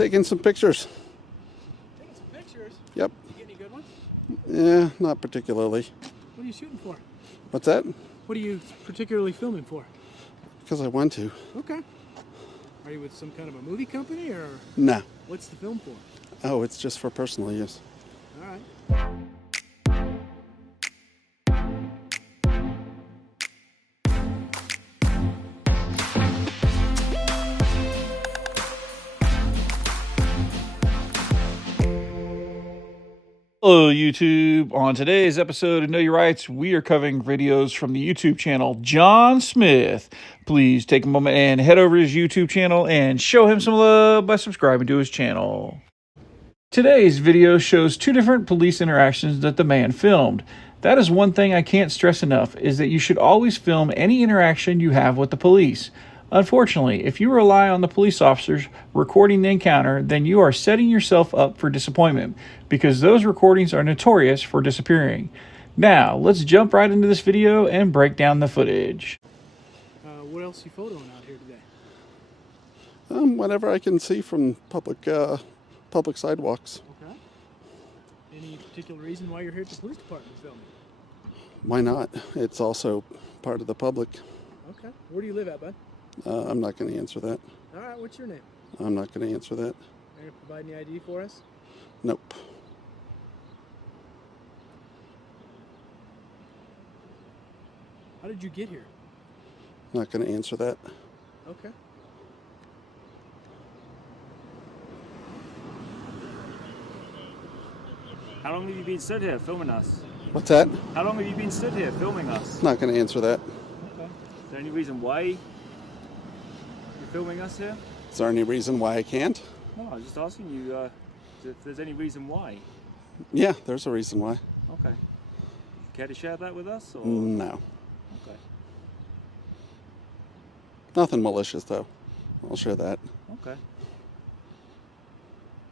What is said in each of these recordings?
taking some pictures. Taking some pictures? Yep. You get any good ones? Yeah, not particularly. What are you shooting for? What's that? What are you particularly filming for? Because I want to. Okay. Are you with some kind of a movie company or? No. What's the film for? Oh, it's just for personal use. All right. Hello YouTube. On today's episode of Know Your Rights, we are covering videos from the YouTube channel John Smith. Please take a moment and head over to his YouTube channel and show him some love by subscribing to his channel. Today's video shows two different police interactions that the man filmed. That is one thing I can't stress enough, is that you should always film any interaction you have with the police. Unfortunately, if you rely on the police officers recording the encounter, then you are setting yourself up for disappointment, because those recordings are notorious for disappearing. Now, let's jump right into this video and break down the footage. What else are you photoing out here today? Whatever I can see from public sidewalks. Okay. Any particular reason why you're here at the police department filming? Why not? It's also part of the public. Okay. Where do you live at, bud? I'm not going to answer that. All right. What's your name? I'm not going to answer that. Are you going to provide any ID for us? Nope. How did you get here? Not going to answer that. Okay. How long have you been stood here filming us? What's that? How long have you been stood here filming us? Not going to answer that. Okay. Is there any reason why you're filming us here? Is there any reason why I can't? No, I was just asking you if there's any reason why. Yeah, there's a reason why. Okay. Care to share that with us? Or? No. Okay. Nothing malicious, though. I'll share that. Okay.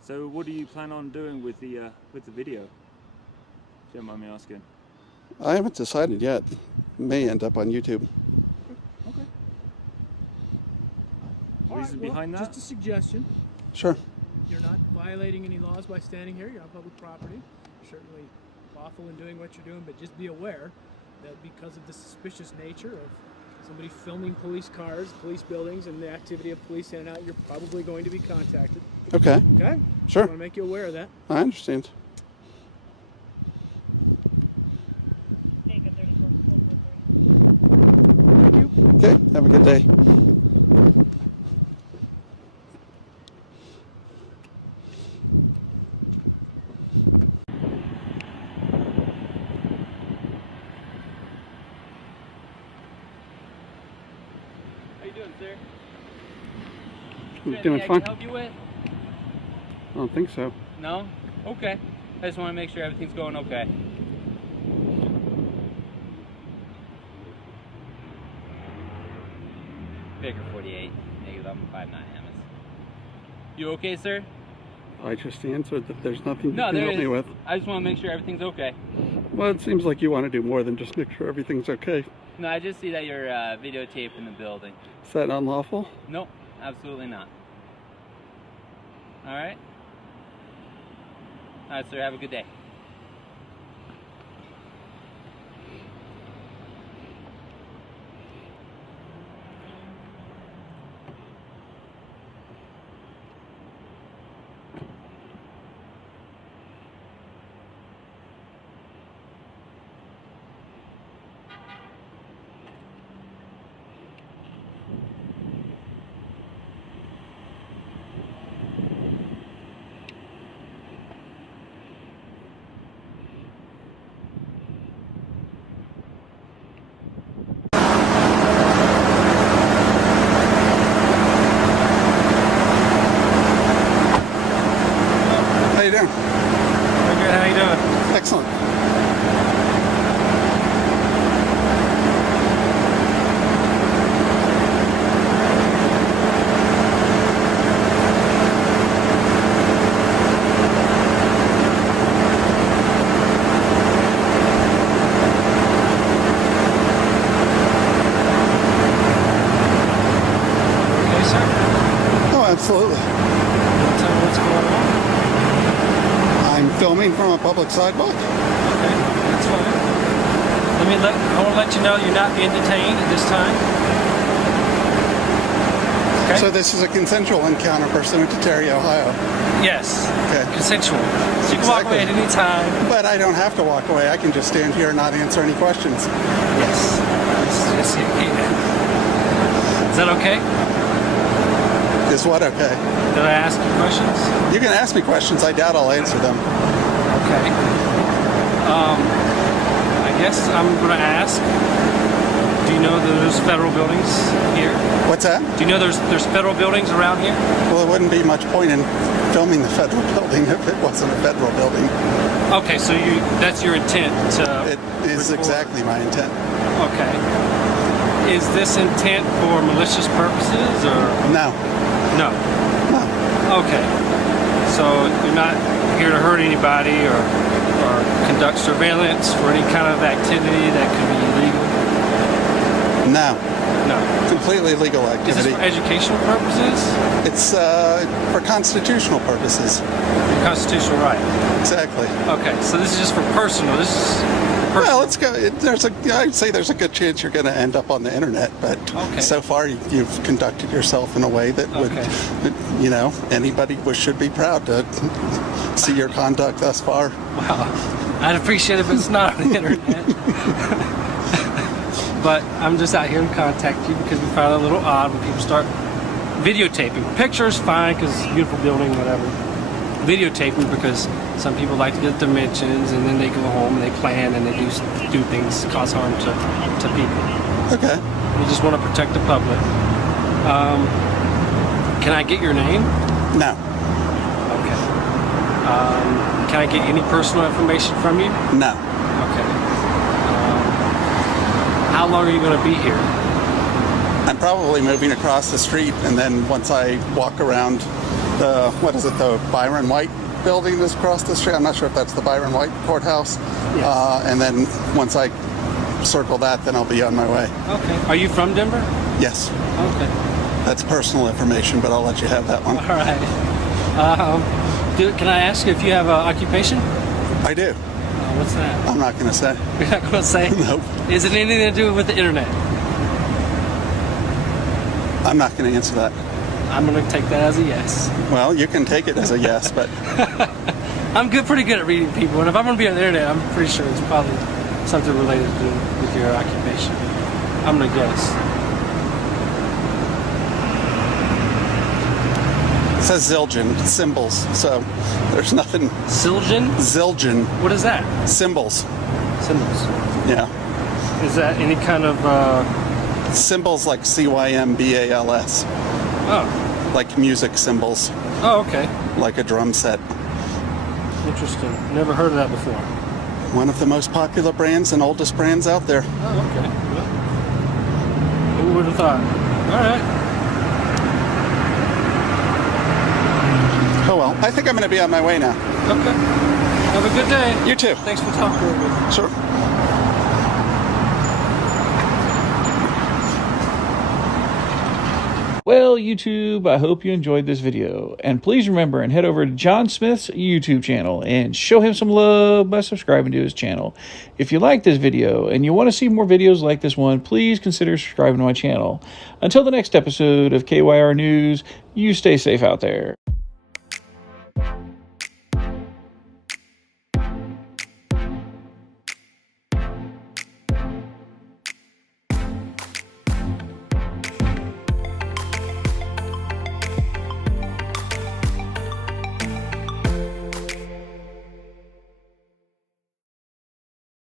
So what do you plan on doing with the video? If you don't mind me asking. I haven't decided yet. May end up on YouTube. Okay. All right, Reason well, behind that? just a suggestion. Sure. You're not violating any laws by standing here. You're on public property. You're certainly lawful in doing what you're doing, but just be aware that because of the suspicious nature of somebody filming police cars, police buildings, and the activity of police in and out, you're probably going to be contacted. Okay. Okay? Sure. I want to make you aware of that. I understand. Okay, have a good day. How you doing, sir? I'm Is there doing anything I fine. can help you with? I don't think so. No? Okay. I just want to make sure everything's going okay. Baker 48, negative 1159 Hammers. You okay, sir? I just answered that there's nothing you No, can there help is. me with. I just want to make sure everything's okay. Well, it seems like you want to do more than just make sure everything's okay. No, I just see that you're videotaping the building. Is that unlawful? Nope, absolutely not. Alright? Alright, sir, have a good day. How you doing? Good, how you doing? Excellent. Okay, sir? Oh, absolutely. tell me what's going on? I'm filming from a public sidewalk. Okay, that's fine. I want to let you know you're not being detained at this time. Okay? So this is a consensual encounter pursuant to Terry, Ohio. Yes. Okay. Consensual. So you can walk away at any time. But I don't have to walk away. I can just stand here and not answer any questions. Yes. Is that okay? Is what okay? Did I ask you questions? You can ask me questions. I doubt I'll answer them. Okay. I guess I'm going to ask, do you know that there's federal buildings here? What's that? Do you know there's federal buildings around here? Well, there wouldn't be much point in filming the federal building if it wasn't a federal building. Okay, so that's your intent to It is record. exactly my intent. Okay. Is this intent for malicious purposes or No. no? Okay. So you're not here to hurt anybody or conduct surveillance for any kind of activity that could be illegal? No. No. Completely legal activity. Is this for educational purposes? It's for constitutional purposes. Constitutional right. Exactly. Okay, so this is just for personal. This is personal. Well, let's go. I'd say there's a good chance you're going to end up on the internet, but Okay. so far you've conducted yourself in a way that would, Okay. anybody should be proud to see your conduct thus far. Well, I'd appreciate it if it's not on the internet. But I'm just out here to contact you because we find it a little odd when people start videotaping. Pictures, fine, because it's a beautiful building, whatever. Videotaping because some people like to get dimensions and then they go home and they plan and they do things cause harm to people. Okay. We just want to protect the public. Can I get your name? No. Okay. Can I get any personal information from you? No. Okay. How long are you going to be here? I'm probably moving across the street, and then once I walk around the Byron White building that's across the street. I'm not sure if that's the Byron White courthouse. Yes. And then once I circle that, then I'll be on my way. Okay. Are you from Denver? Yes. Okay. That's personal information, but I'll let you have that All one. right. Can I ask you if you have an occupation? I do. What's that? I'm not going to say. You're not going to say? Nope. Is it anything to do with the internet? I'm not going to answer that. I'm going to take that as a yes. Well, you can take it as a yes, but I'm pretty good at reading people, and if I'm going to be on the internet, I'm pretty sure it's probably something related with your occupation. I'm going to guess. it says Zildjian. It's symbols, so there's nothing. Zildjian? Zildjian. What is that? Symbols. Symbols. Yeah. Is that any kind of, Symbols like CYMBALS. oh. Like music symbols. Oh, okay. Like a drum set. Interesting. Never heard of that before. One of the most popular brands and oldest brands out there. Oh, okay. Who would have thought? All right. Oh well, I think I'm going to be on my way now. Okay. Have a good day. You too. Thanks for talking with me. Sure. Well, YouTube, I hope you enjoyed this video. And please remember and head over to John Smith's YouTube channel and show him some love by subscribing to his channel. If you like this video and you want to see more videos like this one, please consider subscribing to my channel. Until the next episode of KYR News, you stay safe out there.